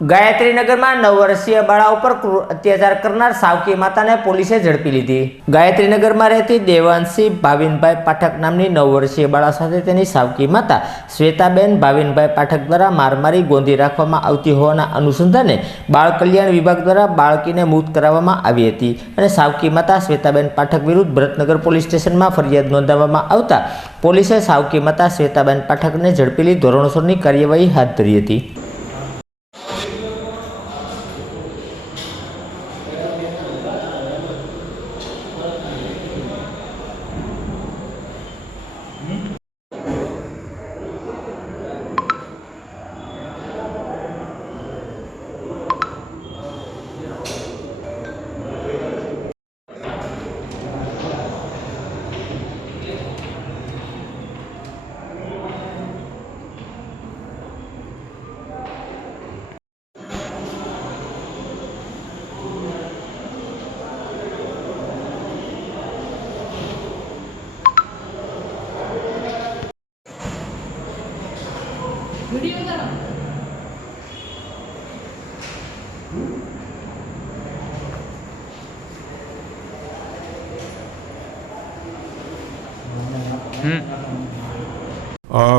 ગાયત્રીનગરમાં નવ બાળા ઉપર ક્રૂર અત્યાચાર કરનાર સાવકી માતાને પોલીસે ઝડપી લીધી. ગાયત્રીનગરમાં રહેતી દેવાંશી ભાવિનભાઈ પાઠક નામની નવ બાળા સાથે તેની સાવકી માતા શ્વેતાબેન ભાવિનભાઈ પાઠક દ્વારા મારમારી ગોંધી રાખવામાં આવતી હોવાના અનુસંધાને બાળ કલ્યાણ વિભાગ દ્વારા બાળકીને મુક્ત કરાવવામાં આવી હતી અને સાવકી માતા શ્વેતાબેન પાઠક વિરુદ્ધ ભરતનગર પોલીસ સ્ટેશનમાં ફરિયાદ નોંધાવવામાં આવતા પોલીસે સાવકી માતા શ્વેતાબેન પાઠકને ઝડપી લઈ ધોરણસરની કાર્યવાહી હાથ ધરી હતી.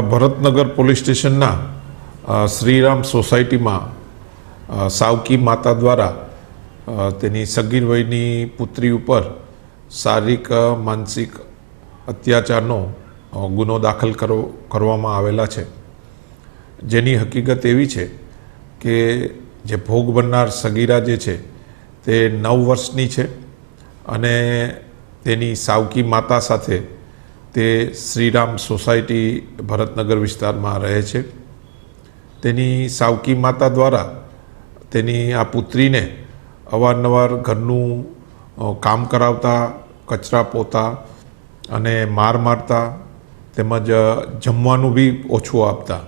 ભરતનગર પોલીસ સ્ટેશનના શ્રીરામ સોસાયટીમાં સાવકી માતા દ્વારા તેની સગીર વયની પુત્રી ઉપર શારીરિક માનસિક અત્યાચારનો ગુનો દાખલ કરો કરવામાં આવેલા છે જેની હકીકત એવી છે કે જે ભોગ બનનાર સગીરા જે છે, તે નવ વર્ષની છે અને તેની સાવકી માતા સાથે તે શ્રીરામ સોસાયટી ભરતનગર વિસ્તારમાં રહે છે. તેની સાવકી માતા દ્વારા તેની આ પુત્રીને અવારનવાર ઘરનું કામ કરાવતા, કચરા પોતા અને માર મારતા તેમજ જમવાનું બી ઓછું આપતા.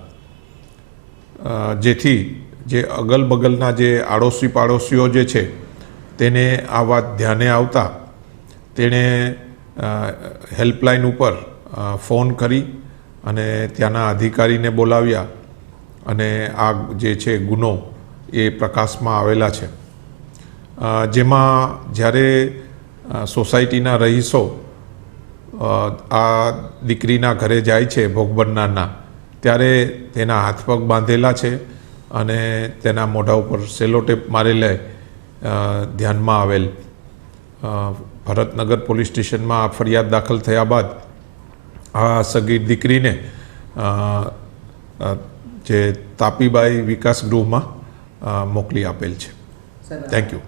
જેથી જે અગલ બગલના જે આડોશી પાડોશીઓ જે છે, તેને આ વાત ધ્યાને આવતા તેણે હેલ્પલાઇન ઉપર ફોન કરી અને ત્યાંના અધિકારીને બોલાવ્યા અને આ જે છે ગુનો એ પ્રકાશમાં આવેલા છે. જેમાં જ્યારે સોસાયટીના રહીશો આ દીકરીના ઘરે જાય છે ભોગ બનનારના ત્યારે તેના હાથ પગ બાંધેલા છે અને તેના મોઢા ઉપર સેલોટેપ મારેલે ધ્યાનમાં આવેલ. ભરતનગર પોલીસ સ્ટેશનમાં આ ફરિયાદ દાખલ થયા બાદ આ સગીર દીકરીને જે તાપીબાઈ વિકાસ ગૃહમાં મોકલી આપેલ છે. Thank you